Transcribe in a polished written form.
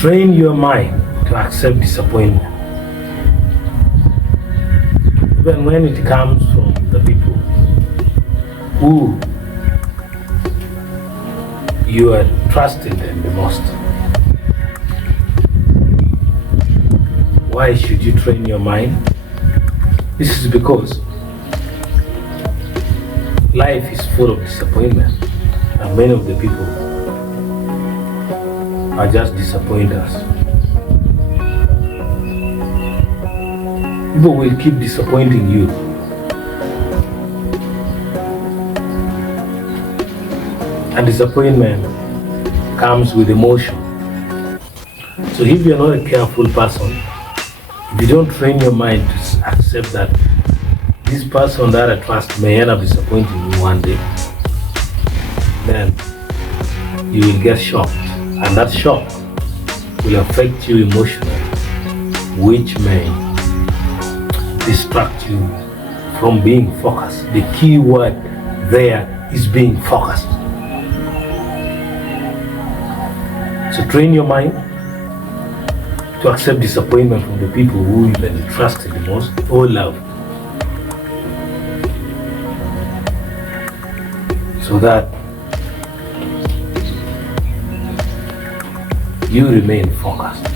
Train your mind to accept disappointment. Even when it comes from the people who you are trusting them the most. Why should you train your mind? This is because life is full of disappointment, and many of the people are just disappointers. People will keep disappointing you. And disappointment comes with emotion. So if you're not a careful person, if you don't train your mind to accept that this person that I trust may end up disappointing you one day, then you will get shocked. And that shock will affect you emotionally, which may distract you from being focused. The key word there is being focused. So train your mind to accept disappointment from the people who even you trust the most or love, so that you remain focused.